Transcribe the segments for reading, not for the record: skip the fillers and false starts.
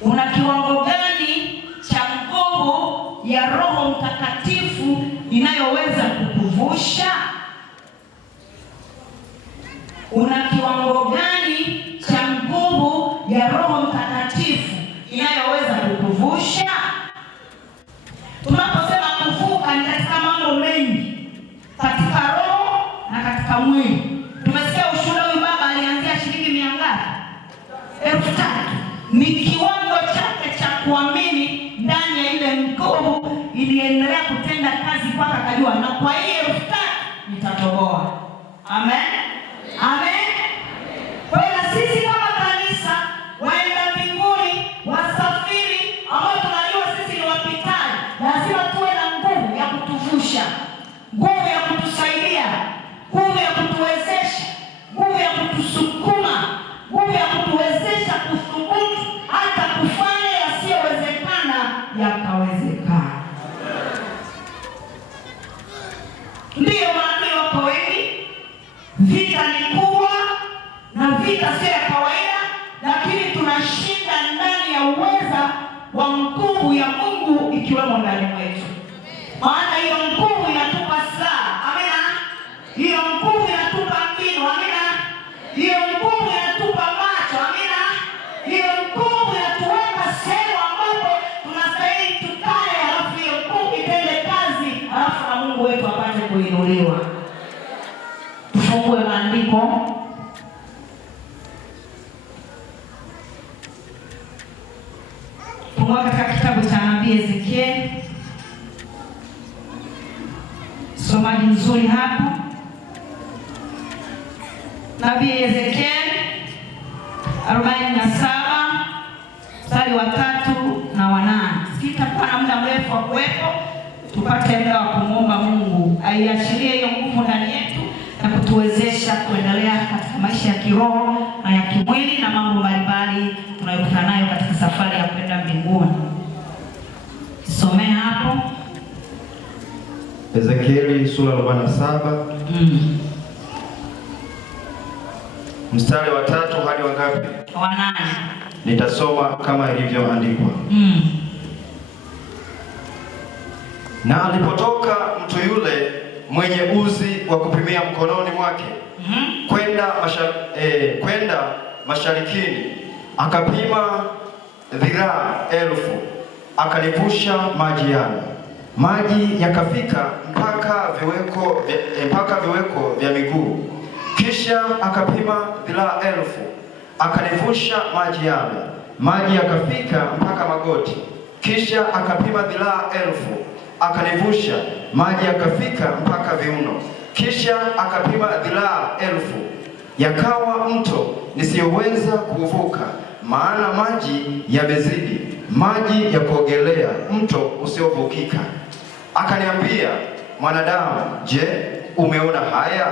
Una kiwango gani cha nguvu ya Roho Mtakatifu inayoweza kukuvusha? Una kiwango gani cha nguvu ya Roho Mtakatifu inayoweza kukuvusha? Tunaposema kuvuka ni katika mambo mengi, katika roho na katika mwili. Tumesikia ushuhuda, huyu baba alianzia shilingi 3,000. Ni kiwango chake cha kuamini ndani ya ile nguvu iliendelea kutenda kazi mpaka akajua, na kwa hiyo 3,000 nitatoboa. Amen. Amen. Kwa hiyo sisi kama kanisa waenda mbinguni, wasafiri ambao tunajua sisi ni wapitaji, lazima tuwe na nguvu ya kutuvusha, nguvu ya kutusaidia, nguvu ya kutuwezesha, nguvu ya kutusukuma, nguvu ya kutuwezesha kuthubutu hata kufanya yasiyowezekana yakawezekana. Ndiyo maana wako wengi, vita ni kubwa na vita sio ya kawaida, lakini tunashinda ndani ya uweza wa nguvu ya Mungu ikiwemo ndani mwetu. Maana hiyo nguvu inatupa silaha. Amina. Hiyo nguvu inatupa mbinu. Amina. Hiyo nguvu inatupa macho. Amina. Hiyo nguvu inatuweka sehemu ambapo tunastahili tukae, alafu hiyo nguvu itende kazi, alafu na Mungu wetu apate kuinuliwa. Tufungue maandiko. Fungua katika kitabu cha nabii Ezekiel. Somaji nzuri hapa. Nabii Ezekiel 47 mstari wa 3 na wa 8. Sitakuwa na muda mrefu wa kuwepo, tupate muda wa kumwomba Mungu aiachilie hiyo nguvu ndani yetu na kutuwezesha kuendelea katika maisha ya kiroho na ya kimwili na mambo mbalimbali tunayokutana nayo katika safari ya kwenda mbinguni. Somea hapo. Ezekieli sura 47. Mstari wa 3 hadi wa ngapi? Wa 8. Nitasoma kama ilivyoandikwa. Na alipotoka mtu yule mwenye uzi wa kupimia mkononi mwake kwenda masharikini, akapima dhiraa 1,000, akalivusha maji yale. Maji yakafika mpaka viweko vya miguu. Kisha akapima dhiraa 1,000, akalivusha maji yale. Maji yakafika mpaka magoti. Kisha akapima dhiraa 1,000, akalivusha maji yakafika mpaka viuno. Kisha akapima dhiraa 1,000, yakawa mto nisiyoweza kuvuka, maana maji yamezidi, maji ya kuogelea, mto usiovukika. Akaniambia, mwanadamu, je, umeona haya?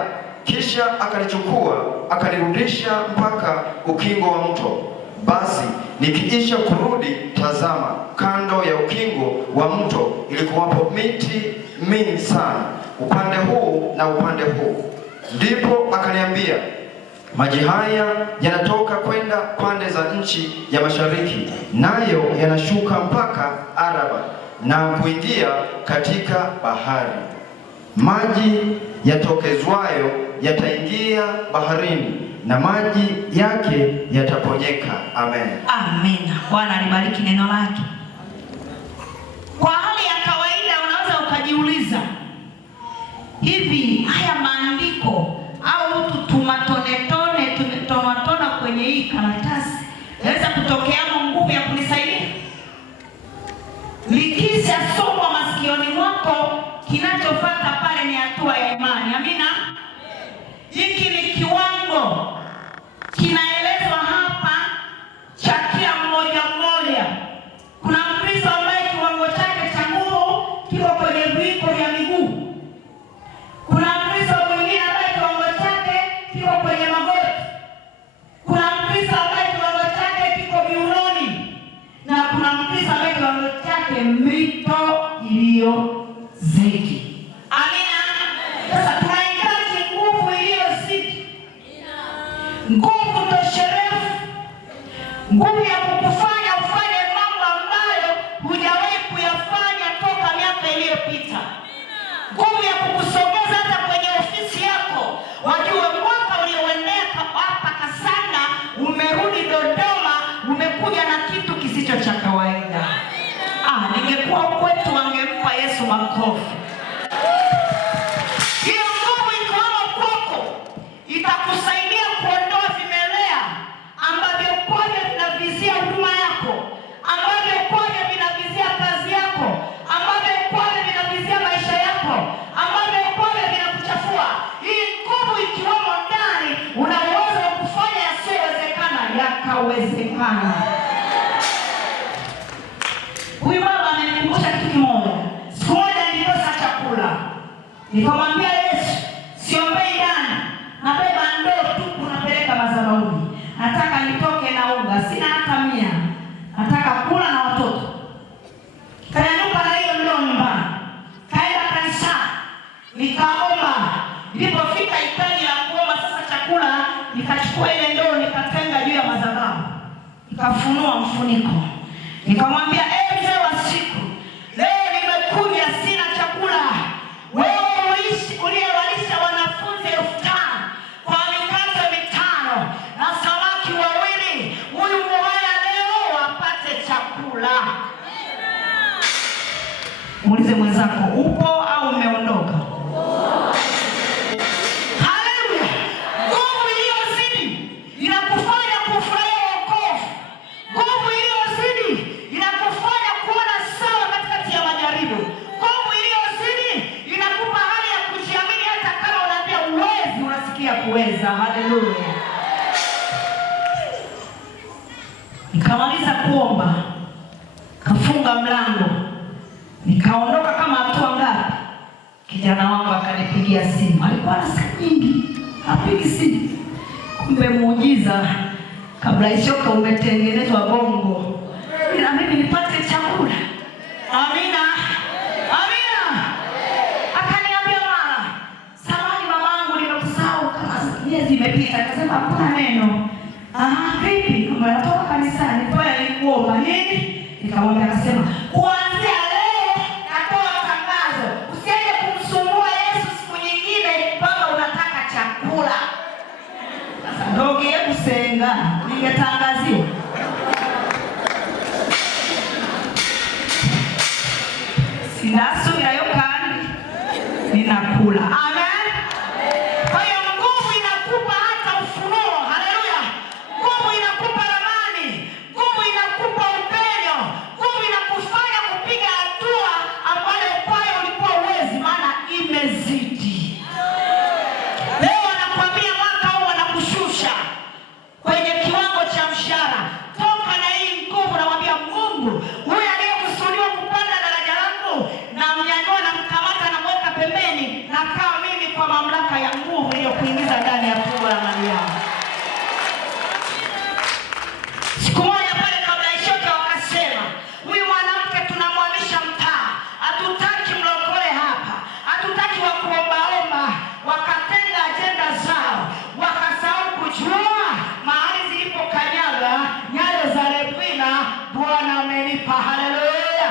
Kisha akanichukua akanirudisha mpaka ukingo wa mto. Basi nikiisha kurudi, tazama, kando ya ukingo wa mto ilikuwapo miti mingi sana, upande huu na upande huu. Ndipo akaniambia, maji haya yanatoka kwenda pande za nchi ya mashariki, nayo yanashuka mpaka Araba na kuingia katika bahari. Maji yatokezwayo yataingia baharini, na maji yake yataponyeka. Amen. Amen. Bwana alibariki neno lake. Kwa hali ya kawaida unaweza ukajiuliza, hivi haya maandiko au tumetonatona kwenye hii karatasi inaweza kutokeamo nguvu ya kunisaidia? Likisha somwa masikioni mwako, kinachofuata pale ni hatua ya imani. Amina. Hiki ni kiwango kinaelezwa hapa cha kila mmoja mmoja. Kuna Mkristo ambaye kiwango chake cha nguvu kiko kwenye viwiko vya miguu. Kuna Mkristo mwingine ambaye kiwango chake kiko kwenye magoti. Kuna Mkristo ambaye kiwango chake kiko viunoni, na kuna Mkristo ambaye kiwango chake mito iliyozidi. Amina. Sasa tunahitaji nguvu iliyozidi, nguvu tosherefu, nguvu ya kukufanya ufanye iliyopita, nguvu ya kukusogeza hata kwenye ofisi yako. Wajue mwaka ulioendea hapa Kasanda, umerudi Dodoma, umekuja na kitu kisicho cha kawaida. Ningekuwa kwetu wangempa Yesu makofi. Hiyo nguvu ikiwamo kwako itakusaidia kuondoa vimelea ambavyo kwavyo vinavizia huduma yako, ambavyo kwavyo vinavizia kazi yako, ambavyo kwavyo vinavizia maisha yako, ambavyo kwavyo vinakuchafua. Hii nguvu ikiwamo ndani, unaweza kufanya yasiyowezekana yakawezekana. Huyu baba amenikumbusha kitu kimoja. Siku moja nilikosa chakula, nikamwambia Yesu, siombei ndani, nabeba ndoo tupu napeleka madhabahuni. Nataka nitoke na unga, sina hata 100. Nataka kula na watoto. Kanyanyuka na hiyo ndoo nyumbani, kaenda kanisani, nikaomba. Nilipofika hitaji la kuomba sasa chakula, nikachukua ile ndoo nikatenga juu ya madhabahu, nikafunua mfuniko, nikamwambia mzee wa siku, leo nimekuja sina chakula. Wewe uliyewalisha wanafunzi 5,000 kwa mikate 5 na samaki 2, huyu mmoja leo apate chakula. Muulize mwenzako, upo au umeondoka? Haleluya! Nguvu iliyozidi inakufanya kufurahia wokovu. Nguvu iliyozidi inakufanya kuona sawa katikati ya majaribu. Nguvu iliyozidi inakupa hali ya kujiamini hata kama unaambia uwezi, unasikia kuweza. Haleluya! Nikamaliza kuomba, kafunga mlango, nikaondoka kama hatua ngapi, kijana wangu akanipigia simu. Alikuwa na siku nyingi hapigi simu. Kumbe muujiza kabla ishoka umetengenezwa bongo, ila mimi nipate chakula. Amina, amina. Akaniambia, mara samahani mamangu, nimekusahau kama miezi imepita. Akasema hakuna neno. Vipi? Kama natoka kanisani, toa nikuomba nini? Nikamwambia. Akasema, kuanzia leo natoa tangazo, usiende kumsumbua Yesu siku nyingine mpaka unataka chakula. Sasa ndogo yetu senga, ningetangaziwa. Sinasu ya yokani, ninakula. Amen. Kwa hiyo nguvu inakupa hata ufunuo. Haleluya. Nguvu inakupa ramani. Nguvu inakupa upenyo. Nguvu inakufanya kupiga hatua ambayo kwayo ulikuwa uwezi, maana imezidi. Leo anakuambia mwaka huu anakushusha kwenye kiwango cha mshahara. Toka na hii nguvu, namwambia Mungu, huyu aliyekusudiwa kupanda daraja langu, na mnyanyua na mkamata na mweka pembeni, na kaa mimi kwa mamlaka ya nguvu iliyokuingiza ndani ya tumbo la Mariamu. Siku moja pale kabla ishoke wakasema, huyu mwanamke tunamhamisha mtaa, hatutaki mlokole hapa, hatutaki wa kuombaomba. Wakatenga ajenda zao, wakasahau kujua mahali zilipokanyaga nyayo za Rebina. Bwana amenipa. Haleluya.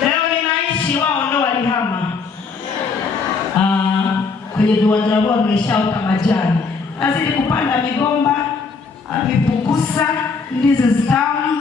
Leo ninaishi, wao ndo walihama. Kwenye viwanja vyao vimeshauka majani, nazidi kupanda migomba, vipukusa, ndizi zitamu.